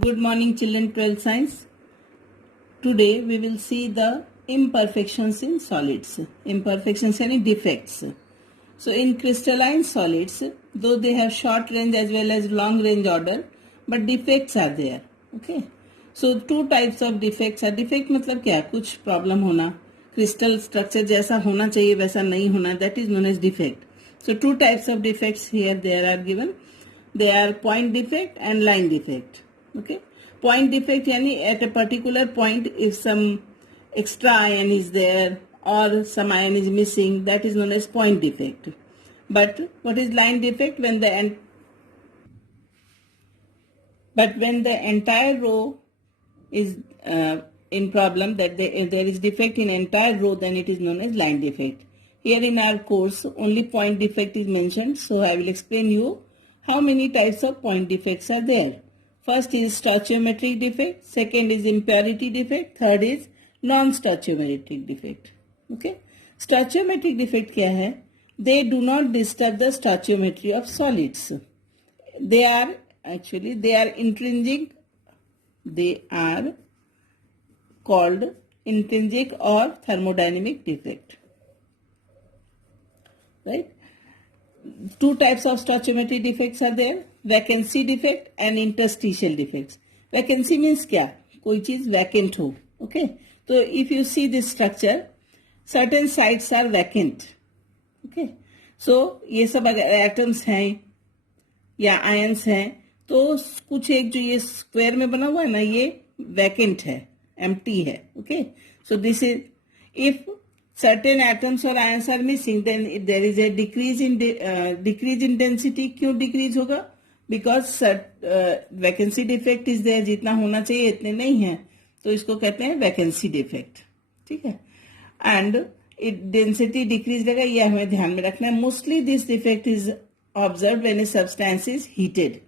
Good morning, children. 12th science. Today we will see the imperfections in solids. Imperfections and defects. So in crystalline solids, though they have short range as well as long range order, but defects are there. Okay. So two types of defects are. Defect मतलब क्या? कुछ problem होना. Crystal structure जैसा होना चाहिए वैसा नहीं होना. That is known as defect. So two types of defects here there are given. They are point defect and line defect. Okay. Point defect yani at a particular point if some extra ion is there or some ion is missing, that is known as point defect. But what is line defect? When the entire row is in problem, that there is defect in entire row, then it is known as line defect. Here in our course only point defect is mentioned, so I will explain you how many types of point defects are there. First is stoichiometric defect, second is impurity defect, third is non-stoichiometric defect. Okay. Stoichiometric defect क्या है? They do not disturb the stoichiometry of solids. They are intrinsic. They are called intrinsic or thermodynamic defect. Right? Two types of stoichiometry defects are there. Vacancy defect and interstitial defects. Vacancy means क्या? कोई चीज vacant हो. Okay. So if you see this structure, certain sites are vacant. Okay. So ये सब अगर atoms हैं या ions हैं तो कुछ एक जो ये square में बना हुआ है ना ये vacant है, empty है. Okay. So this is if certain atoms or ions are missing, then there is a decrease in density. क्यों decrease होगा? Because vacancy defect is there. जितना होना चाहिए इतने नहीं है तो इसको कहते हैं vacancy defect. ठीक है. And density decrease रहेगा, ये हमें ध्यान में रखना है. Mostly this defect is observed when a substance is heated.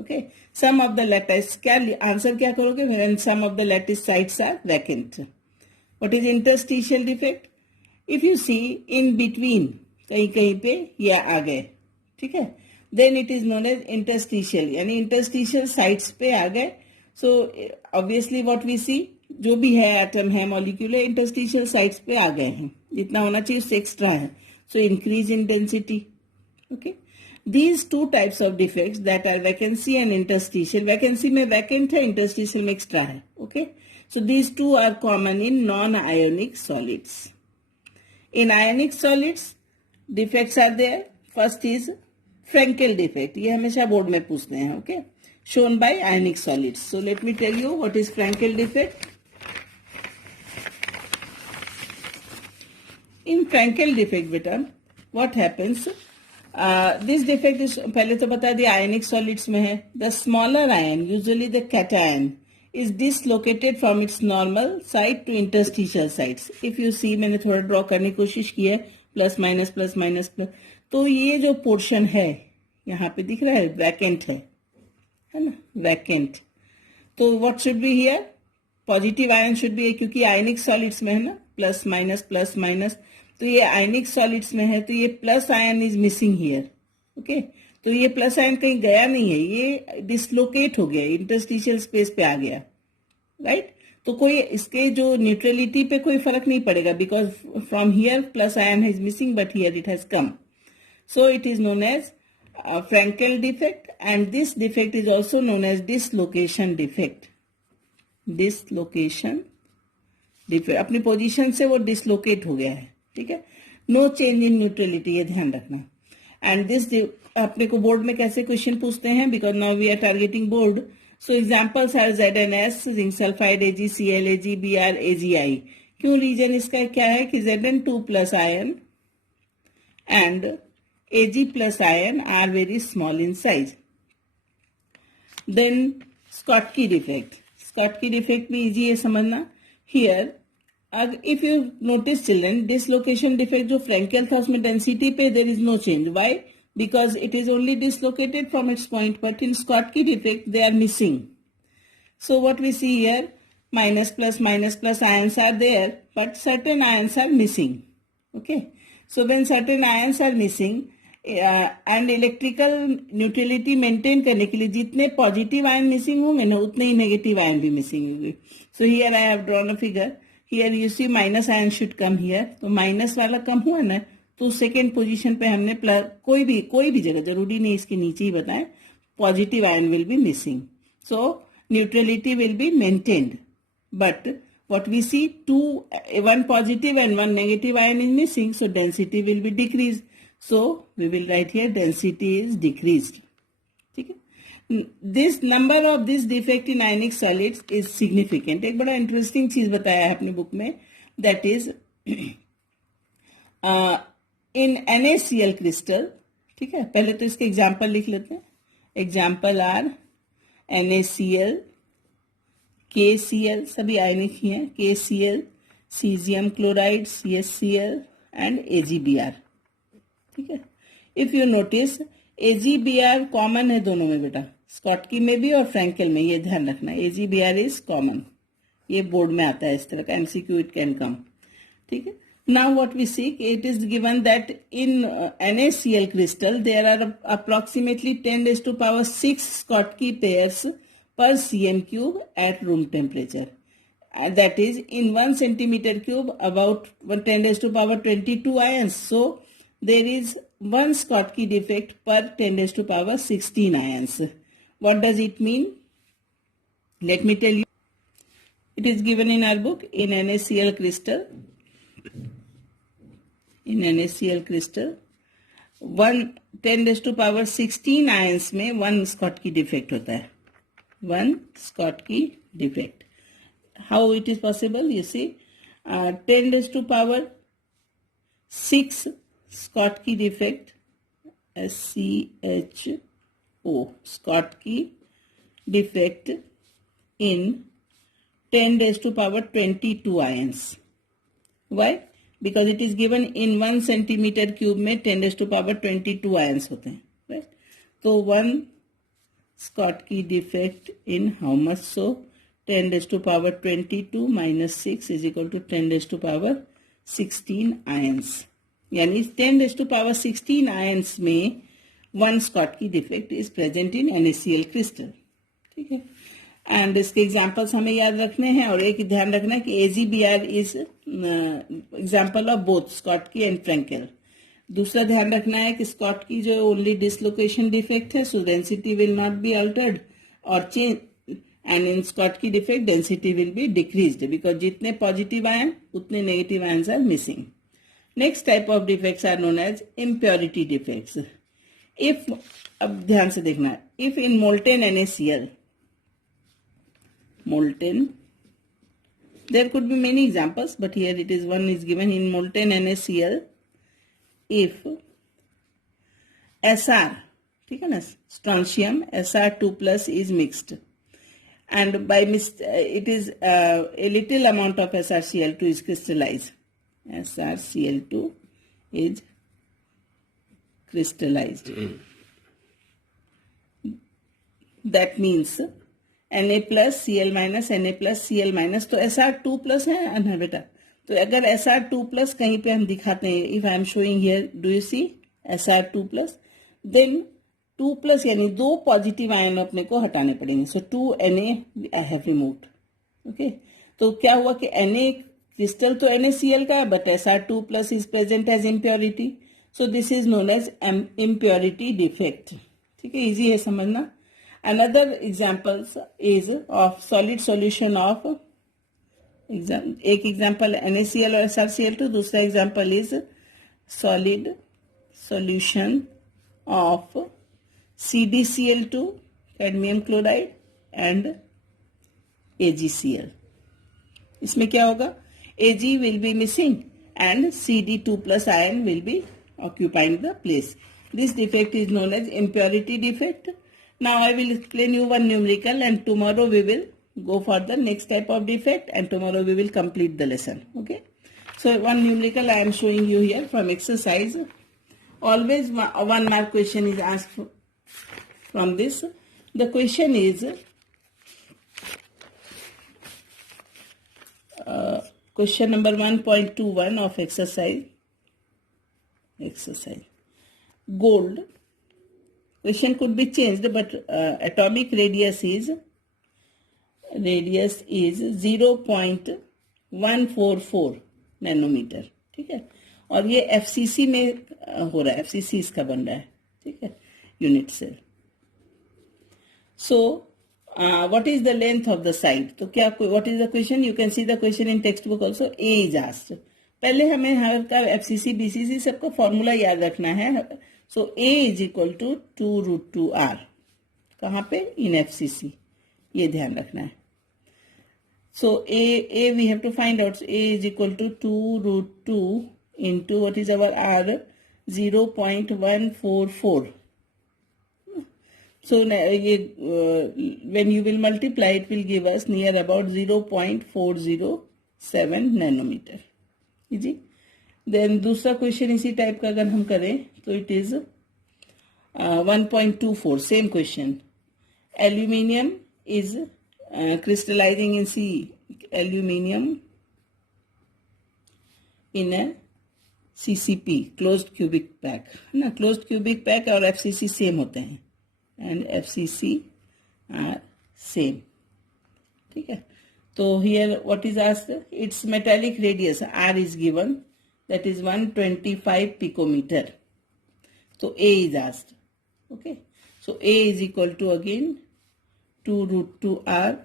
Okay. Some of the lattice क्या आंसर क्या करोगे? When some of the lattice sites are vacant. What is interstitial defect? If you see in between कहीं कहीं पे ये आ गए, ठीक है, then it is known as interstitial, यानी interstitial sites पे आ गए. So obviously what we see जो भी है एटम है मॉलिक्यूल है interstitial sites पे आ गए हैं, जितना होना चाहिए उससे एक्स्ट्रा है. So increase in density. Okay. These two types of defects that are vacancy and interstitial. Vacancy में vacant है, interstitial में extra है. Okay. So these two are common in non-ionic solids. In ionic solids, defects are there. First is Frankel defect. ये हमेशा board में पूछते हैं. Okay. Shown by ionic solids. So let me tell you what is Frankel defect. In Frankel defect, बेटा, what happens? This defect is पहले तो बता दिया ionic solids में है. The smaller ion, usually the cation, is dislocated from its normal site to interstitial sites. If you see, मैंने थोड़ा draw करने की कोशिश की है, plus minus plus minus plus. तो ये जो पोर्शन है यहाँ पे दिख रहा है वैकेंट है ना, वैकेंट. तो what should be here? Positive ion should be, क्योंकि आयनिक सॉलिड्स में है ना, प्लस माइनस. तो ये आयनिक सॉलिड्स में है तो ये plus ion is missing here. Okay. तो ये प्लस आयन कहीं गया नहीं है, ये डिसलोकेट हो गया, इंटरस्टिशियल स्पेस पे आ गया. राइट. तो कोई इसके जो न्यूट्रलिटी पे कोई फर्क नहीं पड़ेगा, because from here plus ion is missing but here it has come. So it is known as Frankel defect, and this defect is also known as dislocation defect. Dislocation defect, अपनी position से वो dislocate हो गया है. ठीक है. No change in neutrality, ये ध्यान रखना. एंड दिस अपने को बोर्ड में कैसे क्वेश्चन पूछते हैं, because now we are targeting board. So examples are ZnS, zinc sulphide, AgCl, AgBr, AgI. क्यों? रीजन इसका क्या है कि Zn2 plus ion and Ag plus ion are very small in size. Then Schottky defect. Schottky defect भी easy है समझना. Here, if you notice children, dislocation defect जो Frankel था उसमें density पे there is no change. Why? Because it is only dislocated from its point. But in Schottky defect they are missing. So what we see here, minus plus ions are there, but certain ions are missing. Okay. So when certain ions are missing, and electrical neutrality maintain करने के लिए जितने positive ion missing होंगे ना उतने ही negative ion भी missing होंगे. So here I have drawn a figure. Here you see minus ion should come here. तो माइनस वाला कम हुआ ना तो सेकेंड पोजीशन पे हमने प्लस कोई भी जगह, जरूरी नहीं इसके नीचे ही बताएं, positive ion will be missing. So neutrality will be maintained. But what we see, one positive and one negative ion is missing, so density will be decreased. So we will write here density is decreased. ठीक है. This number of this defect in ionic solids is significant. एक बड़ा interesting चीज बताया है अपने book में, that is in NaCl crystal. ठीक है, पहले तो इसके एग्जाम्पल लिख लेते हैं. एग्जाम्पल आर NaCl, KCl, सभी आयनिक ही हैं, KCl, caesium chloride, CaCl and AgBr. ठीक है. If you notice AgBr common है दोनों में बेटा, स्कॉटकी में भी और फ्रैंकेल में, ये ध्यान रखना. AgBr is common. ये बोर्ड में आता है इस तरह का MCQ, इट कैन कम. ठीक है. Now what we see, it is given that in NaCl crystal there are approximately 10 raised to power 6 Schottky pairs per cm cube at room temperature. That is, in 1 centimeter cube about 10 raised to power 22 ions. So there is 1 Schottky defect per 10 raised to power 16 ions. What does it mean? Let me tell you. It is given in our book. In NaCl crystal, 10 raised to power 16 ions में 1 Schottky defect होता है. 1 Schottky defect. How it is possible? You see, 10 raised to power 6 Schottky defect, SCHO, Schottky defect in 10 raised to power 22 ions. Why? Because it is given in 1 centimeter cube में 10 raised to power 22 ions होते हैं. Right? तो 1 Schottky defect in how much? So 10 raised to power 22 minus 6 is equal to 10 raised to power 16 ions. यानी 10 raised to power 16 ions में 1 Schottky defect is present in NaCl crystal. ठीक है. And इसके examples हमें याद रखने हैं. और एक ध्यान रखना है कि AgBr is example of both Schottky and Frenkel. दूसरा ध्यान रखना है कि स्कॉटकी जो ओनली डिसलोकेशन डिफेक्ट है, so density will not be altered और change. And in Schottky defect density will be decreased because जितने पॉजिटिव आयन उतने negative ions are missing. Next type of defects are known as impurity defects. If, अब ध्यान से देखना, if in molten NaCl, molten, there could be many examples but here it is one is given in molten NaCl. If Sr, ठीक है ना, strontium Sr2 plus is mixed and by it is a little amount of SrCl2 is crystallized. SrCl2 is crystallized. That means Na plus Cl minus, Na plus Cl minus, तो Sr2 plus है ना बेटा. तो अगर Sr2 plus कहीं पे हम दिखाते हैं, if I am showing here, do you see Sr2 plus, then 2 plus यानी 2 पॉजिटिव आयन अपने को हटाने पड़ेंगे. सो 2 Na I have removed. Okay. तो क्या हुआ कि Na क्रिस्टल तो NaCl का है but Sr2 plus is present as impurity. So this is known as impurity defect. ठीक है, इजी है समझना. Another examples is of solid solution of एक एग्जाम्पल NaCl और SrCl2, दूसरा example is solid solution of CdCl2, cadmium chloride and AgCl. इसमें क्या होगा? Ag will be missing and Cd2 plus ion will be occupying the place. This defect is known as impurity defect. Now I will explain you one numerical and tomorrow we will go for the next type of defect and tomorrow we will complete the lesson. Okay. So one numerical I am showing you here from exercise. Always one mark question is asked from this. The question is question number 1.21 of exercise. gold. Question could be changed, but atomic radius is 0.144 nanometre. ठीक है, और ये FCC में हो रहा है, FCC इसका बन रहा है. ठीक है, unit cell. So what is the length of the side? तो क्या, what is the question? You can see the question in textbook also. A is asked. पहले हमें हर का FCC BCC सबका फॉर्मूला याद रखना है. So A is equal to 2√2R. कहाँ पे? In FCC. ये ध्यान रखना है. So A we have to find out. A is equal to 2√2 into what is our R? 0.144. So when you will multiply, it will give us near about 0.407 nanometer. जी. Then दूसरा question इसी type का अगर हम करें तो it is 1.24. Same question. Aluminium is crystallizing in C. Aluminium in a CCP, closed cubic pack. ना, closed cubic pack और FCC सेम होते हैं. And FCC are same. ठीक है, तो here what is asked? Its metallic radius R is given, that is 125 picometer. So A is asked. Okay, so A is equal to again 2√2R.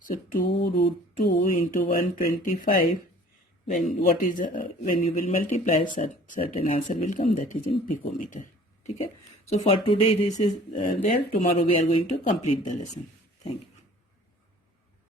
So 2√2 into 125. When you will multiply, certain answer will come, that is in picometer. ठीक है. So for today this is there. Tomorrow we are going to complete the lesson. Thank you.